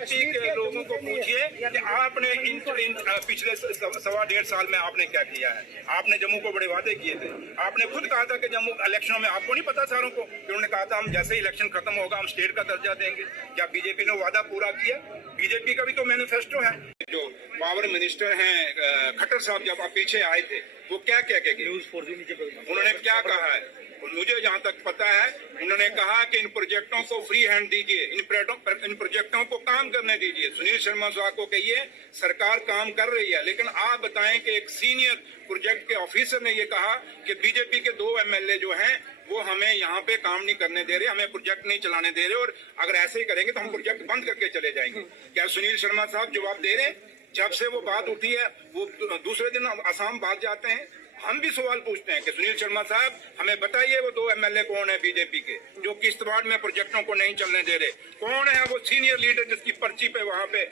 BJP के लोगों को पूछिए कि आपने इन पिछले 1.5 साल में आपने क्या किया है। आपने जम्मू को बड़े वादे किए थे। आपने खुद कहा था कि जम्मू इलेक्शनों में, आपको नहीं पता सारों को, उन्होंने कहा था हम जैसे ही इलेक्शन खत्म होगा हम स्टेट का दर्जा देंगे। क्या बीजेपी ने वादा पूरा किया? बीजेपी का भी तो मैनिफेस्टो है। जो पावर मिनिस्टर हैं खट्टर साहब, जब आप पीछे आए थे वो क्या क्या कहे, उन्होंने क्या कहा है? मुझे जहाँ तक पता है उन्होंने कहा कि इन प्रोजेक्टों को फ्री हैंड दीजिए, इन प्रोजेक्टों को काम करने दीजिए। सुनील शर्मा साहब को कहिए सरकार काम कर रही है, लेकिन आप बताएं कि एक सीनियर प्रोजेक्ट के ऑफिसर ने ये कहा कि बीजेपी के 2 एमएलए जो हैं वो हमें यहाँ पे काम नहीं करने दे रहे, हमें प्रोजेक्ट नहीं चलाने दे रहे, और अगर ऐसे ही करेंगे तो हम प्रोजेक्ट बंद करके चले जाएंगे। क्या सुनील शर्मा साहब जवाब दे रहे? जब से वो बात उठी है वो दूसरे दिन असम भाग जाते हैं। हम भी सवाल पूछते हैं कि सुनील शर्मा साहब हमें बताइए वो 2 एमएलए कौन है बीजेपी के जो किश्तवाड़ में प्रोजेक्टों को नहीं चलने दे रहे? कौन है वो सीनियर लीडर जिसकी पर्ची पे वहाँ पे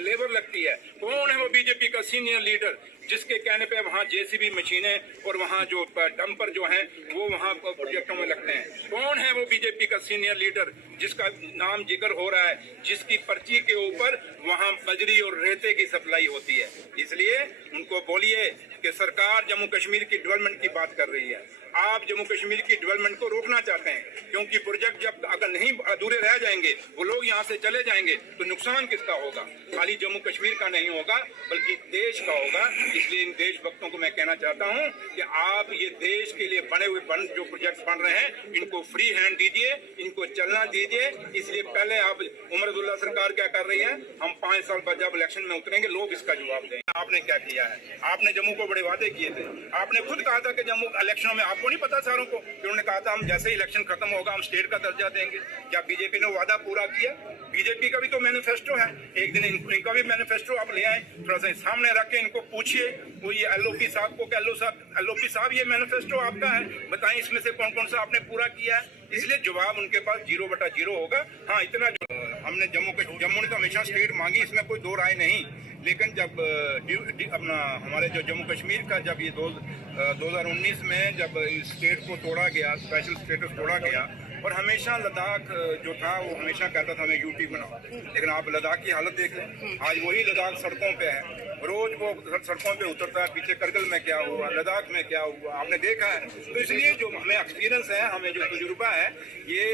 लेबर लगती है? कौन है वो बीजेपी का सीनियर लीडर जिसके कहने पे वहाँ जेसीबी मशीनें और वहाँ जो डंपर जो हैं वो वहाँ प्रोजेक्टों में लगते हैं? कौन है वो बीजेपी का सीनियर लीडर जिसका नाम जिक्र हो रहा है, जिसकी पर्ची के ऊपर वहाँ बजरी और रेते की सप्लाई होती है? इसलिए उनको बोलिए कि सरकार जम्मू कश्मीर की डेवलपमेंट की बात कर रही है। आप जम्मू कश्मीर की डेवलपमेंट को रोकना चाहते हैं, क्योंकि प्रोजेक्ट जब अगर नहीं अधूरे रह जाएंगे, वो लोग यहाँ से चले जाएंगे, तो नुकसान किसका होगा? खाली जम्मू कश्मीर का नहीं होगा बल्कि देश का होगा। इसलिए इन देशभक्तों को मैं कहना चाहता हूँ कि आप ये देश के लिए बने हुए जो प्रोजेक्ट बन रहे हैं इनको फ्री हैंड दीजिए, इनको चलना दीजिए। इसलिए पहले आप उमर अब्दुल्ला सरकार क्या कर रही है, हम 5 साल बाद जब इलेक्शन में उतरेंगे लोग इसका जवाब देंगे। आपने क्या किया है? आपने जम्मू को बड़े वादे किए थे। आपने खुद कहा था कि जम्मू इलेक्शनों में, आपको नहीं पता सारों को, उन्होंने कहा था हम जैसे ही इलेक्शन खत्म होगा हम स्टेट का दर्जा देंगे। क्या बीजेपी ने वादा पूरा किया? बीजेपी का भी तो मैनिफेस्टो है। एक दिन इनका भी मैनिफेस्टो आप ले आए, थोड़ा सा सामने रख के इनको पूछिए। वो ये एलओपी साहब को, एलओपी साहब ये मैनिफेस्टो आपका है, बताएं इसमें से कौन कौन सा आपने पूरा किया है? इसलिए जवाब उनके पास 0/0 होगा। हाँ, इतना हमने जम्मू ने तो हमेशा स्टेट मांगी, इसमें कोई 2 राय नहीं। लेकिन जब अपना हमारे जो जम्मू कश्मीर का जब ये 2019 में जब स्टेट को तोड़ा गया, स्पेशल स्टेटस तोड़ा गया, और हमेशा लद्दाख जो था वो हमेशा कहता था हमें यूटी बनाओ, लेकिन आप लद्दाख की हालत देख लें। आज वही लद्दाख सड़कों पे है, रोज वो सड़कों पे उतरता है। पीछे करगिल में क्या हुआ, लद्दाख में क्या हुआ, आपने देखा है। तो इसलिए जो हमें एक्सपीरियंस है, हमें जो तजुर्बा है, ये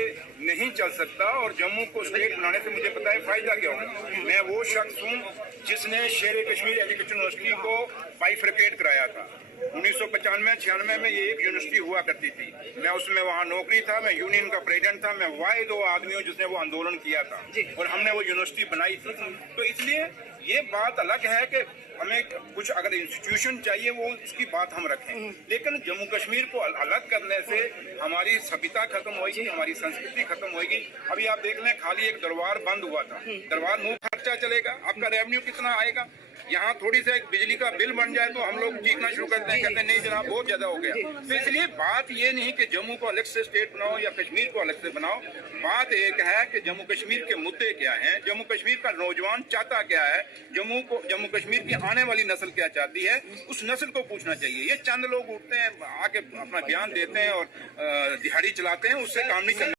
नहीं चल सकता। और जम्मू को स्टेट बनाने से मुझे पता है फायदा क्या होगा। मैं वो शख्स हूँ जिसने शेर कश्मीर एजुकेशन यूनिवर्सिटी को बाइफरकेट कराया था। 1995-96 में ये एक यूनिवर्सिटी हुआ करती थी। मैं उसमें वहाँ नौकरी था, मैं यूनियन का प्रेसिडेंट था। मैं वाहिद वो आदमी हूँ जिसने वो आंदोलन किया था और हमने वो यूनिवर्सिटी बनाई थी। तो इसलिए ये बात अलग है कि हमें कुछ अगर इंस्टीट्यूशन चाहिए वो उसकी बात हम रखें, लेकिन जम्मू कश्मीर को अलग करने से हमारी सभ्यता खत्म होगी, हमारी संस्कृति खत्म होगी। अभी आप देख लें, खाली एक दरबार बंद हुआ था। दरबार मुंह खर्चा चलेगा, आपका रेवेन्यू कितना आएगा? यहाँ थोड़ी सा एक बिजली का बिल बन जाए तो हम लोग चीखना शुरू करते हैं, कहते हैं नहीं जनाब बहुत ज्यादा हो गया। तो इसलिए बात ये नहीं कि जम्मू को अलग से स्टेट बनाओ या कश्मीर को अलग से बनाओ। बात एक है कि जम्मू कश्मीर के मुद्दे क्या हैं, जम्मू कश्मीर का नौजवान चाहता क्या है, जम्मू कश्मीर की आने वाली नस्ल क्या चाहती है, उस नस्ल को पूछना चाहिए। ये चंद लोग उठते हैं, आके अपना बयान देते हैं और दिहाड़ी चलाते हैं, उससे काम नहीं चलना।